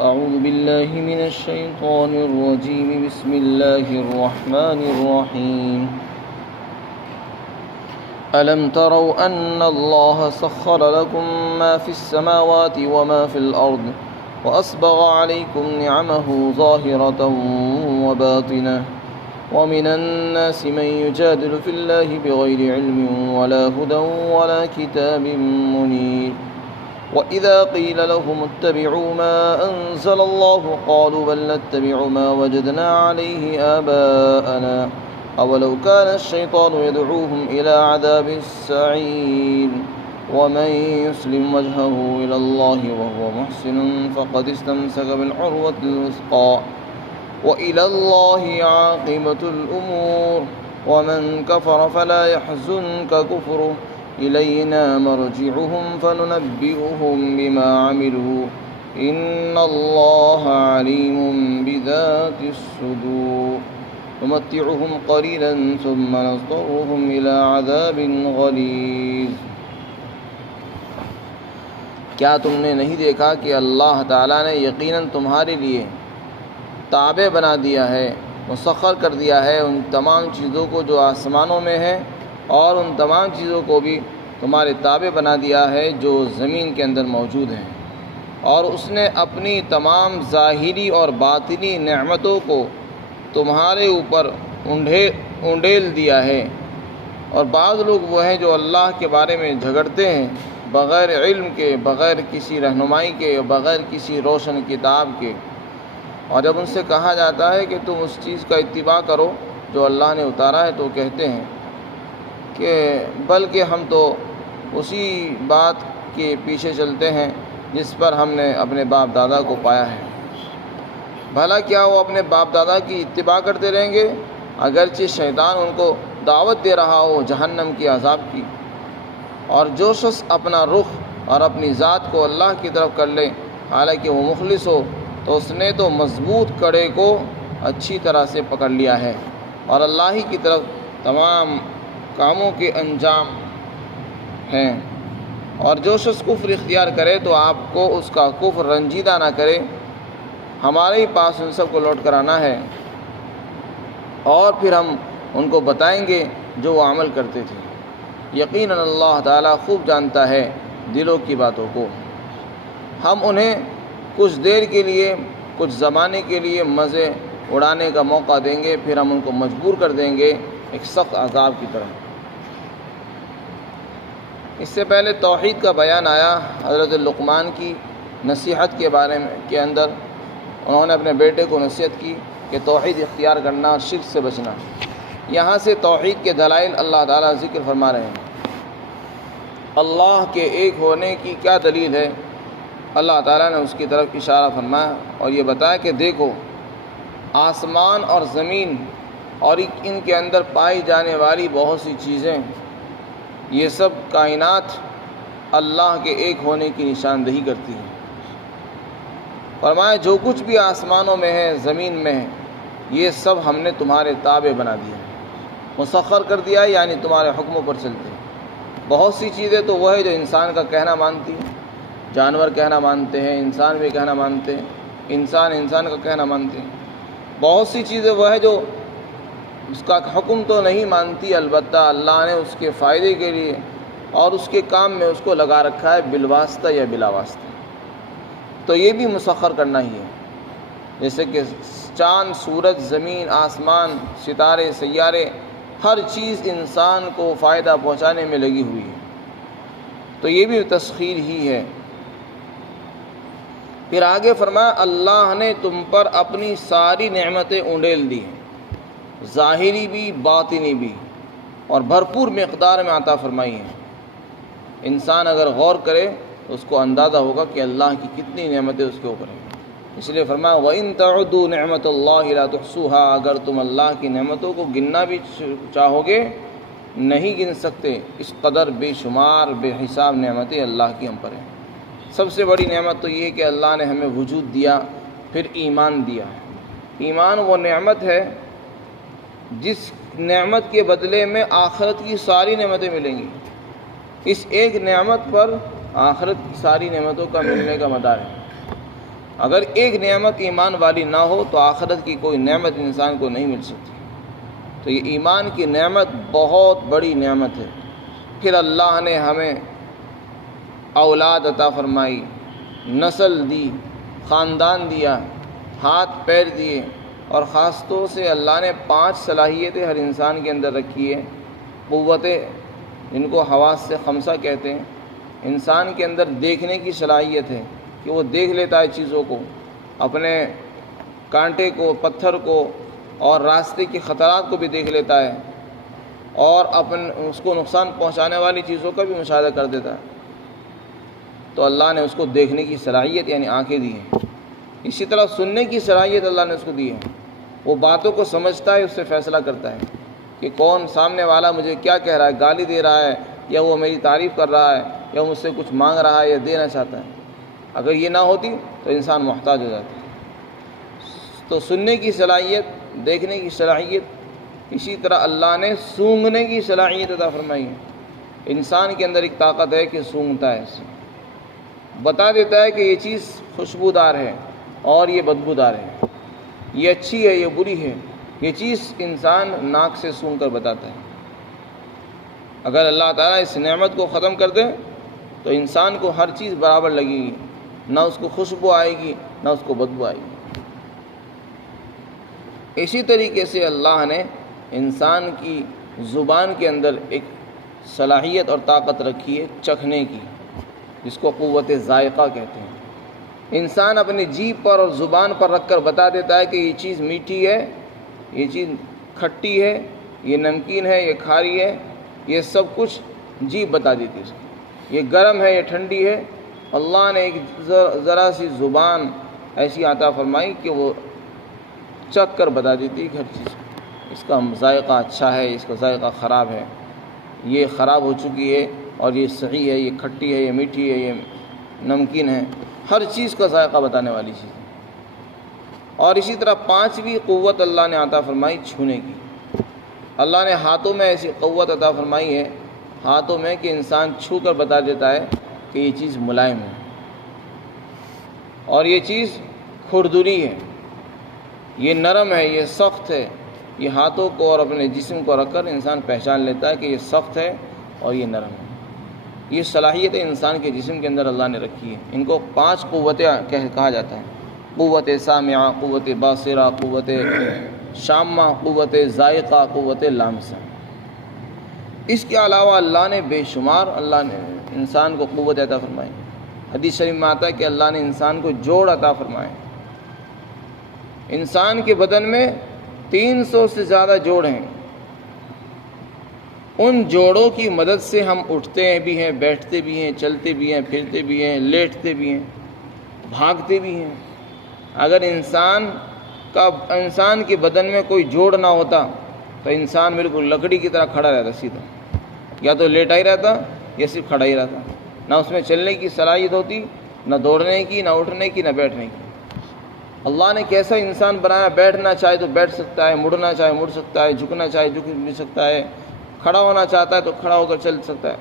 أعوذ بالله من الشيطان الرجيم. بسم الله الرحمن الرحيم. ألم تروا أن الله سخر لكم ما في السماوات وما في الأرض وأسبغ عليكم نعمه ظاهرة وباطنة ومن الناس من يجادل في الله بغير علم ولا هدى ولا كتاب منير وإذا قيل لهم اتبعوا ما أنزل الله قالوا بل نتبع ما وجدنا عليه آباءنا أولو كان الشيطان يدعوهم إلى عذاب السعير ومن يسلم وجهه إلى الله وهو محسن فقد استمسك بالعروة الوثقى وإلى الله عاقبة الأمور ومن كفر فلا يحزنك كفره إلينا مرجعهم فننبئهم بما عملوا إن الله عليم بذات الصدور نمتعهم قليلا ثم نضطرهم إلى عذاب غلیظ. کیا تم نے نہیں دیکھا کہ اللہ تعالیٰ نے یقیناً تمہارے لیے تابع بنا دیا ہے، مسخر کر دیا ہے ان تمام چیزوں کو جو آسمانوں میں ہے، اور ان تمام چیزوں کو بھی تمہارے تابع بنا دیا ہے جو زمین کے اندر موجود ہیں، اور اس نے اپنی تمام ظاہری اور باطنی نعمتوں کو تمہارے اوپر انڈیل دیا ہے. اور بعض لوگ وہ ہیں جو اللہ کے بارے میں جھگڑتے ہیں بغیر علم کے، بغیر کسی رہنمائی کے، بغیر کسی روشن کتاب کے، اور جب ان سے کہا جاتا ہے کہ تم اس چیز کا اتباع کرو جو اللہ نے اتارا ہے تو کہتے ہیں کہ بلکہ ہم تو اسی بات کے پیچھے چلتے ہیں جس پر ہم نے اپنے باپ دادا کو پایا ہے. بھلا کیا وہ اپنے باپ دادا کی اتباع کرتے رہیں گے اگرچہ شیطان ان کو دعوت دے رہا ہو جہنم کی عذاب کی؟ اور جو شخص اپنا رخ اور اپنی ذات کو اللہ کی طرف کر لے حالانکہ وہ مخلص ہو تو اس نے تو مضبوط کڑے کو اچھی طرح سے پکڑ لیا ہے، اور اللہ ہی کی طرف تمام کاموں کے انجام ہیں. اور جو شخص کفر اختیار کرے تو آپ کو اس کا کفر رنجیدہ نہ کرے، ہمارے ہی پاس ان سب کو لوٹ کر آنا ہے اور پھر ہم ان کو بتائیں گے جو وہ عمل کرتے تھے. یقیناً اللہ تعالیٰ خوب جانتا ہے دلوں کی باتوں کو. ہم انہیں کچھ دیر کے لیے، کچھ زمانے کے لیے مزے اڑانے کا موقع دیں گے، پھر ہم ان کو مجبور کر دیں گے ایک سخت عذاب کی طرح. اس سے پہلے توحید کا بیان آیا. حضرت لقمان کی نصیحت کے بارے میں کے اندر انہوں نے اپنے بیٹے کو نصیحت کی کہ توحید اختیار کرنا اور شرک سے بچنا. یہاں سے توحید کے دلائل اللہ تعالیٰ ذکر فرما رہے ہیں. اللہ کے ایک ہونے کی کیا دلیل ہے؟ اللہ تعالیٰ نے اس کی طرف اشارہ فرمایا اور یہ بتایا کہ دیکھو آسمان اور زمین اور ان کے اندر پائی جانے والی بہت سی چیزیں، یہ سب کائنات اللہ کے ایک ہونے کی نشاندہی کرتی ہیں. فرمایا جو کچھ بھی آسمانوں میں ہے، زمین میں ہے، یہ سب ہم نے تمہارے تابع بنا دیا، مسخر کر دیا، یعنی تمہارے حکموں پر چلتے ہیں. بہت سی چیزیں تو وہ ہے جو انسان کا کہنا مانتی ہیں، جانور کہنا مانتے ہیں، انسان بھی کہنا مانتے ہیں، انسان کا کہنا مانتے ہیں. بہت سی چیزیں وہ ہے جو اس کا حکم تو نہیں مانتی، البتہ اللہ نے اس کے فائدے کے لیے اور اس کے کام میں اس کو لگا رکھا ہے بالواسطہ یا بلا واسطہ. تو یہ بھی مسخر کرنا ہی ہے. جیسے کہ چاند، سورج، زمین، آسمان، ستارے، سیارے، ہر چیز انسان کو فائدہ پہنچانے میں لگی ہوئی ہے، تو یہ بھی تسخیر ہی ہے. پھر آگے فرمایا اللہ نے تم پر اپنی ساری نعمتیں انڈیل دی ہیں، ظاہری بھی باطنی بھی، اور بھرپور مقدار میں عطا فرمائی ہیں. انسان اگر غور کرے تو اس کو اندازہ ہوگا کہ اللہ کی کتنی نعمتیں اس کے اوپر ہیں. اس لیے فرمایا وَإِن تَعُدُّوا نِعْمَةَ اللَّهِ لَا تُحْصُوهَا، اگر تم اللہ کی نعمتوں کو گننا بھی چاہو گے نہیں گن سکتے. اس قدر بے شمار بے حساب نعمتیں اللہ کی ہم پر ہیں. سب سے بڑی نعمت تو یہ ہے کہ اللہ نے ہمیں وجود دیا، پھر ایمان دیا. ایمان وہ نعمت ہے جس نعمت کے بدلے میں آخرت کی ساری نعمتیں ملیں گی. اس ایک نعمت پر آخرت کی ساری نعمتوں کا ملنے کا مدار ہے. اگر ایک نعمت ایمان والی نہ ہو تو آخرت کی کوئی نعمت انسان کو نہیں مل سکتی۔ تو یہ ایمان کی نعمت بہت بڑی نعمت ہے۔ پھر اللہ نے ہمیں اولاد عطا فرمائی، نسل دی، خاندان دیا، ہاتھ پیر دیے، اور خاص طور سے اللہ نے 5 صلاحیتیں ہر انسان کے اندر رکھی ہے۔ قوتیں، جن کو حواس سے خمسہ کہتے ہیں۔ انسان کے اندر دیکھنے کی صلاحیت ہے کہ وہ دیکھ لیتا ہے چیزوں کو، اپنے کانٹے کو، پتھر کو اور راستے کے خطرات کو بھی دیکھ لیتا ہے، اور اس کو نقصان پہنچانے والی چیزوں کا بھی مشاہدہ کر دیتا ہے۔ تو اللہ نے اس کو دیکھنے کی صلاحیت یعنی آنکھیں دی ہیں۔ اسی طرح سننے کی صلاحیت اللہ نے اس کو دی ہے۔ وہ باتوں کو سمجھتا ہے، اس سے فیصلہ کرتا ہے کہ کون سامنے والا مجھے کیا کہہ رہا ہے، گالی دے رہا ہے یا وہ میری تعریف کر رہا ہے یا مجھ سے کچھ مانگ رہا ہے یا دینا چاہتا ہے۔ اگر یہ نہ ہوتی تو انسان محتاج ہو جاتا۔ تو سننے کی صلاحیت، دیکھنے کی صلاحیت، اسی طرح اللہ نے سونگھنے کی صلاحیت عطا فرمائی ہے۔ انسان کے اندر ایک طاقت ہے کہ سونگھتا ہے، بتا دیتا ہے کہ یہ چیز خوشبودار ہے اور یہ بدبودار ہے، یہ اچھی ہے یہ بری ہے۔ یہ چیز انسان ناک سے سونگھ کر بتاتا ہے۔ اگر اللہ تعالیٰ اس نعمت کو ختم کر دے تو انسان کو ہر چیز برابر لگے گی، نہ اس کو خوشبو آئے گی نہ اس کو بدبو آئے گی۔ اسی طریقے سے اللہ نے انسان کی زبان کے اندر ایک صلاحیت اور طاقت رکھی ہے چکھنے کی، جس کو قوت ذائقہ کہتے ہیں۔ انسان اپنی جیبھ پر اور زبان پر رکھ کر بتا دیتا ہے کہ یہ چیز میٹھی ہے، یہ چیز کھٹی ہے، یہ نمکین ہے، یہ کھاری ہے، یہ سب کچھ جیبھ بتا دیتی ہے اس کی۔ یہ گرم ہے، یہ ٹھنڈی ہے۔ اللہ نے ایک ذرا سی زبان ایسی عطا فرمائی کہ وہ چکھ کر بتا دیتی ہے ہر چیز، اس کا ذائقہ اچھا ہے، اس کا ذائقہ خراب ہے، یہ خراب ہو چکی ہے اور یہ صحیح ہے، یہ کھٹی ہے، یہ میٹھی ہے، یہ نمکین ہے۔ ہر چیز کا ذائقہ بتانے والی چیز ہے۔ اور اسی طرح 5ویں قوت اللہ نے عطا فرمائی چھونے کی۔ اللہ نے ہاتھوں میں ایسی قوت عطا فرمائی ہے، ہاتھوں میں، کہ انسان چھو کر بتا دیتا ہے کہ یہ چیز ملائم ہے اور یہ چیز کھردری ہے، یہ نرم ہے، یہ سخت ہے۔ یہ ہاتھوں کو اور اپنے جسم کو رکھ کر انسان پہچان لیتا ہے کہ یہ سخت ہے اور یہ نرم ہے۔ یہ صلاحیتیں انسان کے جسم کے اندر اللہ نے رکھی ہے۔ ان کو 5 قوتیں کہا جاتا ہے: قوت سامعہ، قوت باصرہ، قوت شامہ، قوت ذائقہ، قوت لامسہ۔ اس کے علاوہ اللہ نے بے شمار انسان کو قوت عطا فرمائی۔ حدیث شریف میں آتا ہے کہ اللہ نے انسان کو جوڑ عطا فرمائے۔ انسان کے بدن میں 300 سے زیادہ جوڑ ہیں۔ ان جوڑوں کی مدد سے ہم اٹھتے بھی ہیں، بیٹھتے بھی ہیں، چلتے بھی ہیں، پھرتے بھی ہیں، لیٹتے بھی ہیں، بھاگتے بھی ہیں۔ اگر انسان کے بدن میں کوئی جوڑ نہ ہوتا تو انسان بالکل لکڑی کی طرح کھڑا رہتا، سیدھا، یا تو لیٹا ہی رہتا یا صرف کھڑا ہی رہتا۔ نہ اس میں چلنے کی صلاحیت ہوتی، نہ دوڑنے کی، نہ اٹھنے کی، نہ بیٹھنے کی۔ اللہ نے کیسا انسان بنایا، بیٹھنا چاہے تو بیٹھ سکتا ہے، مڑنا چاہے مڑ سکتا ہے، جھکنا چاہے جھک بھی سکتا ہے، کھڑا ہونا چاہتا ہے تو کھڑا ہو کر چل سکتا ہے۔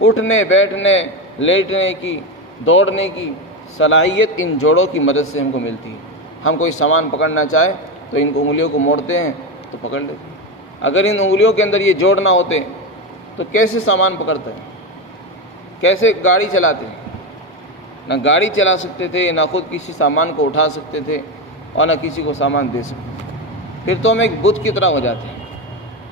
اٹھنے، بیٹھنے، لیٹنے کی، دوڑنے کی صلاحیت ان جوڑوں کی مدد سے ہم کو ملتی ہے۔ ہم کوئی سامان پکڑنا چاہے تو ان کو انگلیوں کو موڑتے ہیں تو پکڑ لیتے ہیں۔ اگر ان انگلیوں کے اندر یہ جوڑ نہ ہوتے تو کیسے سامان پکڑتے ہیں، کیسے گاڑی چلاتے ہیں؟ نہ گاڑی چلا سکتے تھے، نہ خود کسی سامان کو اٹھا سکتے تھے اور نہ کسی کو سامان دے سکتے تھے۔ پھر تو ہم ایک بت کی طرح ہو جاتے ہیں۔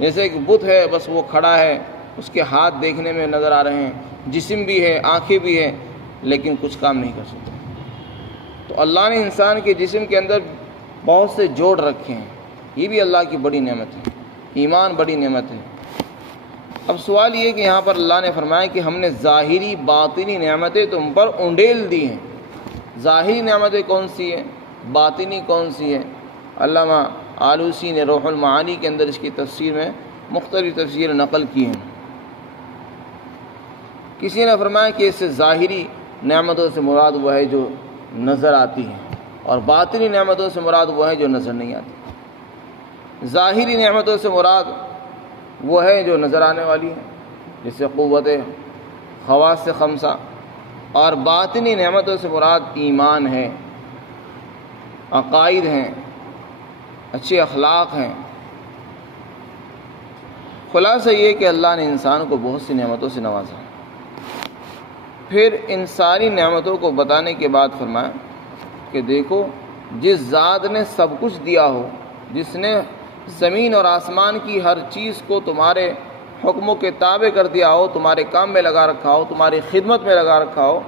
جیسے ایک بت ہے، بس وہ کھڑا ہے، اس کے ہاتھ دیکھنے میں نظر آ رہے ہیں، جسم بھی ہے، آنکھیں بھی ہیں، لیکن کچھ کام نہیں کر سکتے۔ تو اللہ نے انسان کے جسم کے اندر بہت سے جوڑ رکھے ہیں۔ یہ بھی اللہ کی بڑی نعمت ہے، ایمان بڑی نعمت ہے۔ اب سوال یہ کہ یہاں پر اللہ نے فرمایا کہ ہم نے ظاہری باطنی نعمتیں تم پر انڈیل دی ہیں۔ ظاہری نعمتیں کون سی ہیں، باطنی کون سی ہے؟ علامہ آلوسی نے روح المعانی کے اندر اس کی تفسیر میں مختلف تفسیر نقل کی ہیں۔ کسی نے فرمایا کہ اس سے ظاہری نعمتوں سے مراد وہ ہے جو نظر آتی ہے، اور باطنی نعمتوں سے مراد وہ ہے جو نظر نہیں آتی۔ ظاہری نعمتوں سے مراد وہ ہے جو نظر آنے والی ہے، جس سے قوت خواص خمسہ، اور باطنی نعمتوں سے مراد ایمان ہے، عقائد ہیں، اچھے اخلاق ہیں۔ خلاصہ یہ کہ اللہ نے انسان کو بہت سی نعمتوں سے نوازا، پھر ان ساری نعمتوں کو بتانے کے بعد فرمایا کہ دیکھو جس ذات نے سب کچھ دیا ہو، جس نے زمین اور آسمان کی ہر چیز کو تمہارے حکموں کے تابع کر دیا ہو، تمہارے کام میں لگا رکھا ہو، تمہاری خدمت میں لگا رکھا ہو،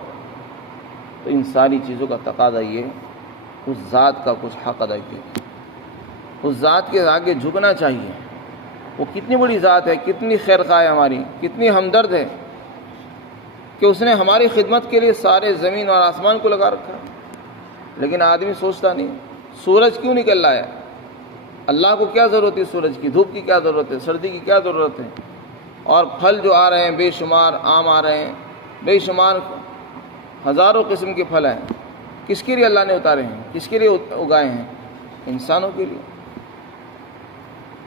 تو ان ساری چیزوں کا تقاضا یہ اس ذات کا کچھ حق ادا کیجیے، اس ذات کے آگے جھکنا چاہیے۔ وہ کتنی بڑی ذات ہے، کتنی خیر خواہ ہے ہماری، کتنی ہمدرد ہے کہ اس نے ہماری خدمت کے لیے سارے زمین اور آسمان کو لگا رکھا ہے۔ لیکن آدمی سوچتا نہیں سورج کیوں نکل رہا ہے، اللہ کو کیا ضرورت ہے سورج کی، دھوپ کی کیا ضرورت ہے، سردی کی کیا ضرورت ہے، اور پھل جو آ رہے ہیں بے شمار، آم آ رہے ہیں بے شمار، ہزاروں قسم کے پھل ہیں، کس کے لیے اللہ نے اتارے ہیں، کس کے لیے اگائے ہیں؟ انسانوں کے لیے۔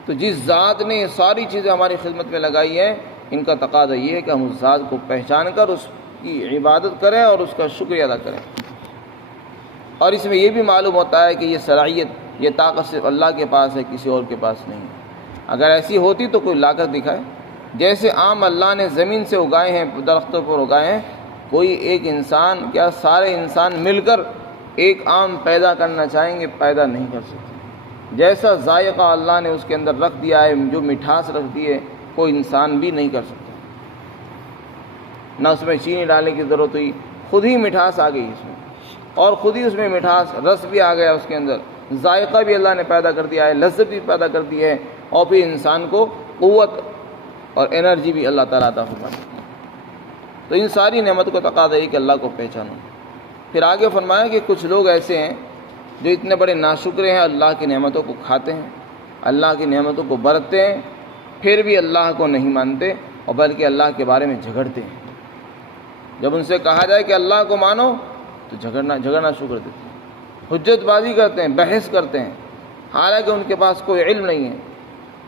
تو جس ذات نے یہ ساری چیزیں ہماری خدمت میں لگائی ہیں، ان کا تقاضا یہ ہے کہ ہم اس ذات کو پہچان کر اس کی عبادت کریں اور اس کا شکریہ ادا کریں۔ اور اس میں یہ بھی معلوم ہوتا ہے کہ یہ صلاحیت، یہ طاقت صرف اللہ کے پاس ہے، کسی اور کے پاس نہیں ہے۔ اگر ایسی ہوتی تو کوئی لا کر دکھائے۔ جیسے آم اللہ نے زمین سے اگائے ہیں، درختوں پر اگائے ہیں، کوئی ایک انسان کیا سارے انسان مل کر ایک آم پیدا کرنا چاہیں گے، پیدا نہیں کر سکتے۔ جیسا ذائقہ اللہ نے اس کے اندر رکھ دیا ہے، جو مٹھاس رکھ دی ہے، کوئی انسان بھی نہیں کر سکتا۔ نہ اس میں چینی ڈالنے کی ضرورت ہوئی، خود ہی مٹھاس آ گئی اس میں، اور خود ہی اس میں مٹھاس رس بھی آ گیا، اس کے اندر ذائقہ بھی اللہ نے پیدا کر دیا ہے، لذت بھی پیدا کر دی ہے، اور پھر انسان کو قوت اور انرجی بھی اللہ تعالیٰ عطا فرماتا ہے۔ تو ان ساری نعمتوں کا تقاضا ہے کہ اللہ کو پہچانو۔ پھر آگے فرمایا کہ کچھ لوگ ایسے ہیں جو اتنے بڑے ناشکرے ہیں، اللہ کی نعمتوں کو کھاتے ہیں، اللہ کی نعمتوں کو برتتے ہیں، پھر بھی اللہ کو نہیں مانتے، اور بلکہ اللہ کے بارے میں جھگڑتے ہیں۔ جب ان سے کہا جائے کہ اللہ کو مانو تو جھگڑنا شروع کر دیتے ہیں، حجت بازی کرتے ہیں، بحث کرتے ہیں، حالانکہ ان کے پاس کوئی علم نہیں ہے،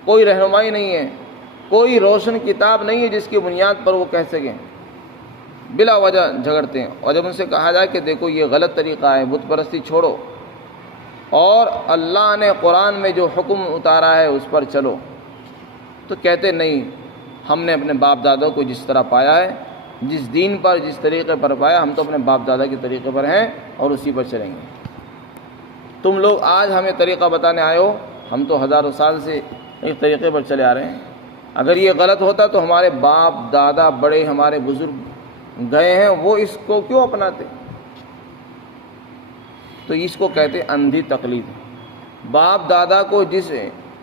کوئی رہنمائی نہیں ہے، کوئی روشن کتاب نہیں ہے جس کی بنیاد پر وہ کہہ سکیں، بلا وجہ جھگڑتے ہیں۔ اور جب ان سے کہا جائے کہ دیکھو یہ غلط طریقہ ہے، بت پرستی چھوڑو اور اللہ نے قرآن میں جو حکم اتارا ہے اس پر چلو، تو کہتے نہیں، ہم نے اپنے باپ دادا کو جس طرح پایا ہے، جس دین پر، جس طریقے پر پایا، ہم تو اپنے باپ دادا کے طریقے پر ہیں اور اسی پر چلیں گے۔ تم لوگ آج ہمیں طریقہ بتانے آئے ہو، ہم تو ہزاروں سال سے ایک طریقے پر چلے آ رہے ہیں۔ اگر یہ غلط ہوتا تو ہمارے باپ دادا، بڑے ہمارے بزرگ گئے ہیں، وہ اس کو کیوں اپناتے؟ تو اس کو کہتے اندھی تقلید۔ باپ دادا کو جس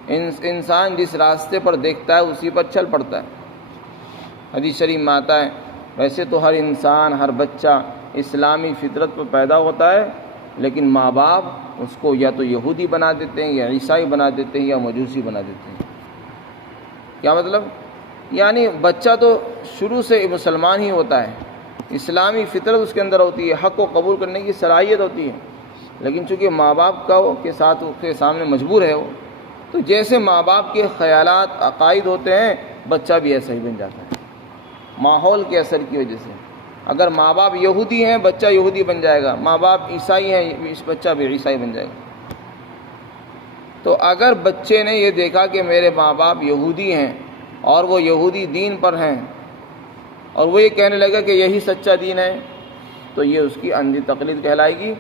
انسان جس راستے پر دیکھتا ہے اسی پر چل پڑتا ہے۔ حدیث شریف میں آتا ہے ویسے تو ہر انسان، ہر بچہ اسلامی فطرت پر پیدا ہوتا ہے، لیکن ماں باپ اس کو یا تو یہودی بنا دیتے ہیں، یا عیسائی بنا دیتے ہیں، یا مجوسی بنا دیتے ہیں۔ کیا مطلب؟ یعنی بچہ تو شروع سے مسلمان ہی ہوتا ہے، اسلامی فطرت اس کے اندر ہوتی ہے، حق کو قبول کرنے کی صلاحیت ہوتی ہے، لیکن چونکہ ماں باپ کے ساتھ اس کے سامنے مجبور ہے وہ، تو جیسے ماں باپ کے خیالات عقائد ہوتے ہیں، بچہ بھی ایسا ہی بن جاتا ہے ماحول کے اثر کی وجہ سے۔ اگر ماں باپ یہودی ہیں، بچہ یہودی بن جائے گا، ماں باپ عیسائی ہیں، اس بچہ بھی عیسائی بن جائے گا۔ تو اگر بچے نے یہ دیکھا کہ میرے ماں باپ یہودی ہیں اور وہ یہودی دین پر ہیں، اور وہ یہ کہنے لگا کہ یہی سچا دین ہے، تو یہ اس کی اندھی تقلید کہلائے گی۔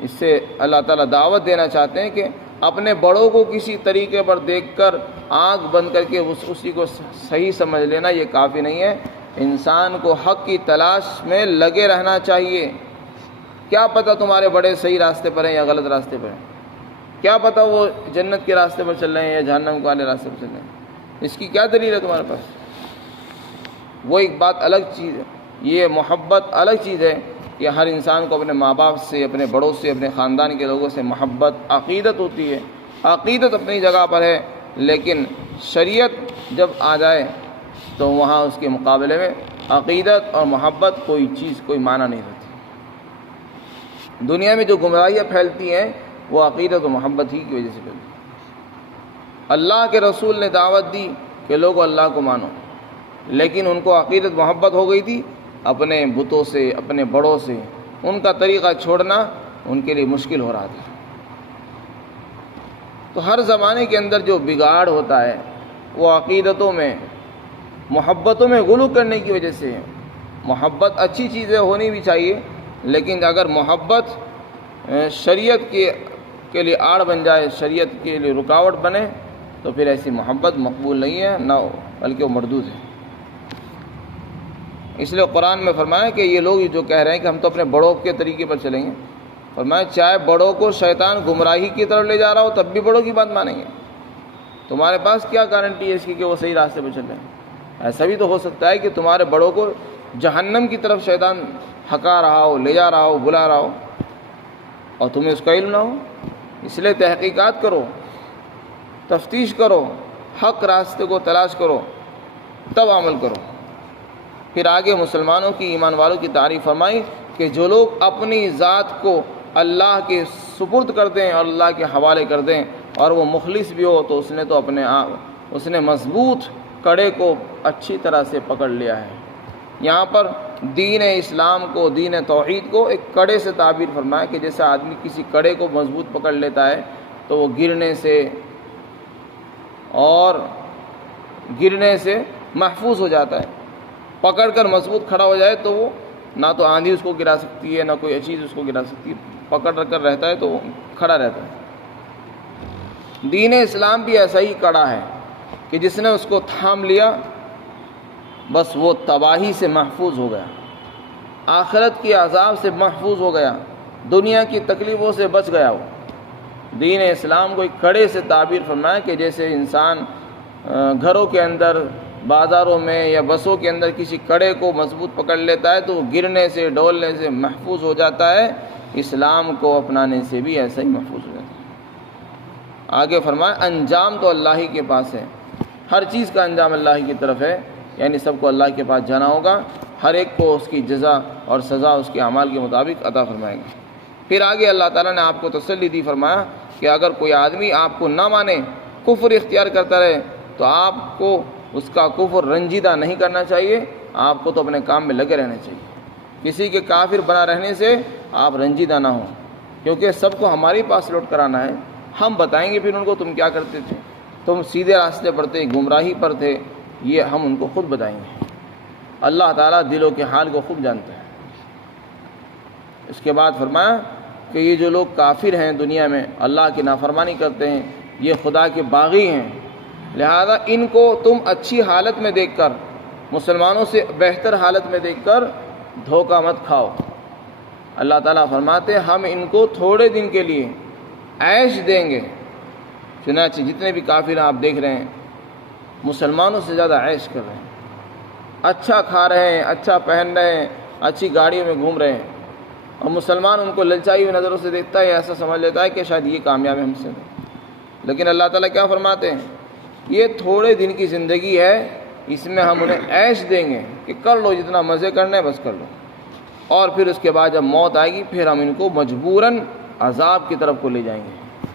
اس سے اللہ تعالیٰ دعوت دینا چاہتے ہیں کہ اپنے بڑوں کو کسی طریقے پر دیکھ کر آنکھ بند کر کے اسی کو صحیح سمجھ لینا یہ کافی نہیں ہے۔ انسان کو حق کی تلاش میں لگے رہنا چاہیے۔ کیا پتہ تمہارے بڑے صحیح راستے پر ہیں یا غلط راستے پر ہیں، کیا پتہ وہ جنت کے راستے پر چل رہے ہیں یا جہنم والے راستے پر چل رہے ہیں، اس کی کیا دلیل ہے تمہارے پاس؟ وہ ایک بات الگ چیز ہے، یہ محبت الگ چیز ہے کہ ہر انسان کو اپنے ماں باپ سے، اپنے بڑوں سے، اپنے خاندان کے لوگوں سے محبت، عقیدت ہوتی ہے۔ عقیدت اپنی جگہ پر ہے، لیکن شریعت جب آ جائے تو وہاں اس کے مقابلے میں عقیدت اور محبت کوئی چیز، کوئی معنی نہیں رہتی۔ دنیا میں جو گمراہیاں پھیلتی ہیں وہ عقیدت و محبت ہی کی وجہ سے پھیلتی ہیں۔ اللہ کے رسول نے دعوت دی کہ لوگوں اللہ کو مانو، لیکن ان کو عقیدت محبت ہو گئی تھی اپنے بتوں سے، اپنے بڑوں سے، ان کا طریقہ چھوڑنا ان کے لیے مشکل ہو رہا تھا۔ تو ہر زمانے کے اندر جو بگاڑ ہوتا ہے وہ عقیدتوں میں، محبتوں میں غلو کرنے کی وجہ سے ہے۔ محبت اچھی چیزیں ہونی بھی چاہیے، لیکن اگر محبت شریعت کے لیے آڑ بن جائے، شریعت کے لیے رکاوٹ بنے، تو پھر ایسی محبت مقبول نہیں ہے، نہ بلکہ وہ مردود ہے۔ اس لیے قرآن میں فرمایا کہ یہ لوگ جو کہہ رہے ہیں کہ ہم تو اپنے بڑوں کے طریقے پر چلیں گے، فرمایا چاہے بڑوں کو شیطان گمراہی کی طرف لے جا رہا ہو تب بھی بڑوں کی بات مانیں گے۔ تمہارے پاس کیا گارنٹی ہے اس کی کہ وہ صحیح راستے پہ چل رہے ہیں؟ ایسا بھی تو ہو سکتا ہے کہ تمہارے بڑوں کو جہنم کی طرف شیطان ہکا رہا ہو، لے جا رہا ہو، بلا رہا ہو، اور تمہیں اس کا علم نہ ہو۔ اس لیے تحقیقات کرو، تفتیش کرو، حق راستے کو تلاش کرو، تب عمل کرو۔ پھر آگے مسلمانوں کی، ایمان والوں کی تعریف فرمائی کہ جو لوگ اپنی ذات کو اللہ کے سپرد کر دیں اور اللہ کے حوالے کر دیں، اور وہ مخلص بھی ہو، تو اس نے مضبوط کڑے کو اچھی طرح سے پکڑ لیا ہے۔ یہاں پر دین اسلام کو، دین توحید کو ایک کڑے سے تعبیر فرمایا کہ جیسے آدمی کسی کڑے کو مضبوط پکڑ لیتا ہے تو وہ گرنے سے محفوظ ہو جاتا ہے۔ پکڑ کر مضبوط کھڑا ہو جائے تو وہ نہ تو آندھی اس کو گرا سکتی ہے، نہ کوئی چیز اس کو گرا سکتی ہے، پکڑ کر رہتا ہے تو وہ کھڑا رہتا ہے۔ دین اسلام بھی ایسا ہی کڑا ہے کہ جس نے اس کو تھام لیا بس وہ تباہی سے محفوظ ہو گیا، آخرت کی عذاب سے محفوظ ہو گیا، دنیا کی تکلیفوں سے بچ گیا۔ وہ دین اسلام کو ایک کڑے سے تعبیر فرمایا کہ جیسے انسان گھروں کے اندر، بازاروں میں یا بسوں کے اندر کسی کڑے کو مضبوط پکڑ لیتا ہے تو وہ گرنے سے، ڈولنے سے محفوظ ہو جاتا ہے، اسلام کو اپنانے سے بھی ایسا ہی محفوظ ہو جاتا ہے۔ آگے فرمایا انجام تو اللہ ہی کے پاس ہے، ہر چیز کا انجام اللہ ہی کی طرف ہے، یعنی سب کو اللہ کے پاس جانا ہوگا، ہر ایک کو اس کی جزا اور سزا اس کے اعمال کے مطابق عطا فرمائے گا۔ پھر آگے اللہ تعالیٰ نے آپ کو تسلی دی، فرمایا کہ اگر کوئی آدمی آپ کو نہ مانے، کفر اختیار کرتا رہے، تو آپ کو اس کا کفر رنجیدہ نہیں کرنا چاہیے، آپ کو تو اپنے کام میں لگے رہنا چاہیے۔ کسی کے کافر بنا رہنے سے آپ رنجیدہ نہ ہوں، کیونکہ سب کو ہمارے پاس لوٹ کرانا ہے۔ ہم بتائیں گے پھر ان کو تم کیا کرتے تھے، تم سیدھے راستے پر تھے، گمراہی پر تھے، یہ ہم ان کو خود بتائیں گے۔ اللہ تعالیٰ دلوں کے حال کو خوب جانتا ہے۔ اس کے بعد فرمایا کہ یہ جو لوگ کافر ہیں دنیا میں، اللہ کی نافرمانی کرتے ہیں، یہ خدا کے باغی ہیں، لہذا ان کو تم اچھی حالت میں دیکھ کر، مسلمانوں سے بہتر حالت میں دیکھ کر دھوکہ مت کھاؤ۔ اللہ تعالیٰ فرماتے ہیں ہم ان کو تھوڑے دن کے لیے عیش دیں گے۔ چنانچہ جتنے بھی کافر آپ دیکھ رہے ہیں مسلمانوں سے زیادہ عیش کر رہے ہیں، اچھا کھا رہے ہیں، اچھا پہن رہے ہیں، اچھی گاڑیوں میں گھوم رہے ہیں، اور مسلمان ان کو للچائی ہوئی نظروں سے دیکھتا ہے، ایسا سمجھ لیتا ہے کہ شاید یہ کامیاب ہے ہم سے۔ لیکن اللہ تعالیٰ کیا فرماتے ہیں، یہ تھوڑے دن کی زندگی ہے، اس میں ہم انہیں عیش دیں گے کہ کر لو جتنا مزے کرنے بس کر لو، اور پھر اس کے بعد جب موت آئے گی پھر ہم ان کو مجبوراً عذاب کی طرف کو لے جائیں گے،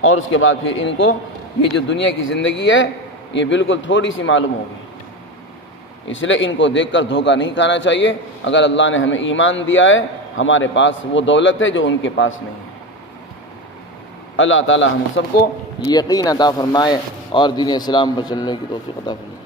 اور اس کے بعد پھر ان کو یہ جو دنیا کی زندگی ہے یہ بالکل تھوڑی سی معلوم ہوگی۔ اس لیے ان کو دیکھ کر دھوکہ نہیں کھانا چاہیے۔ اگر اللہ نے ہمیں ایمان دیا ہے، ہمارے پاس وہ دولت ہے جو ان کے پاس نہیں ہے۔ اللہ تعالی ہم سب کو یقین عطا فرمائے اور دین اسلام پر چلنے کی توفیق عطا فرمائے۔